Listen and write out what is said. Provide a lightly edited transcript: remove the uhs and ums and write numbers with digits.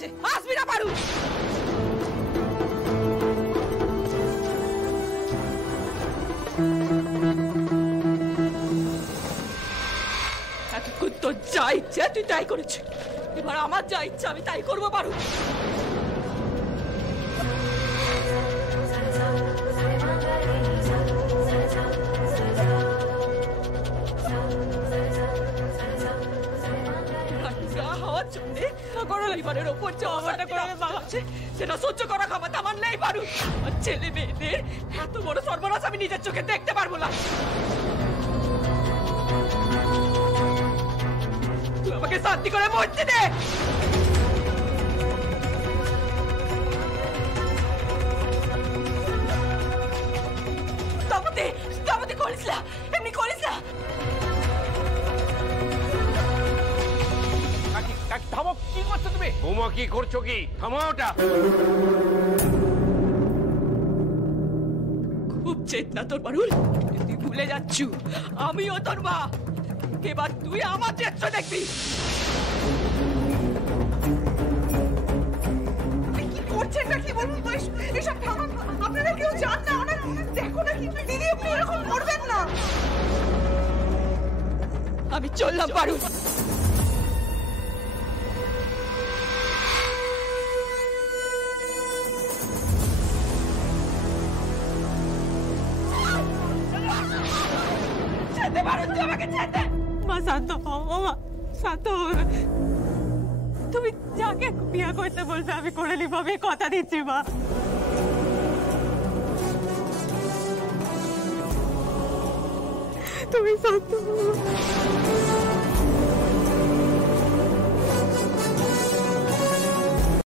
গেছে, আসবি না পারু। এতক্ষণ তোর যা ইচ্ছা তুই তাই করেছিস, এবার আমার যা ইচ্ছা আমি তাই করবো পারু। সেটা সহ্য করা ক্ষমতা আমার নেই পারু। আর ছেলে মেয়েদের এত বড় সর্বনাশ আমি নিজের চোখে দেখতে পারবো না। তুই আমাকে শান্তি করে মরতে দে। করিস না, এমনি করিস না। থামো, কি করছো তুমি? বোমা কি করছো কি? থামো ওটা। খুব চেতনা তোর পারুল, তুই ভুলে যাচ্ছ আমিও তোর মা। এবার তুই আমার চেষ্টা দেখবি। কি করছেন না কি বলুন তো, এসব আপনারা কেউ জান না। দেখো না কিন্তু দিদি, আপনি এরকম করবেন না। আমি চললাম পারুল। তুমি যাকে বিয়ে করতে বলবে আমি করে নিব, আমি কথা দিচ্ছি মা। তুমি শান্ত।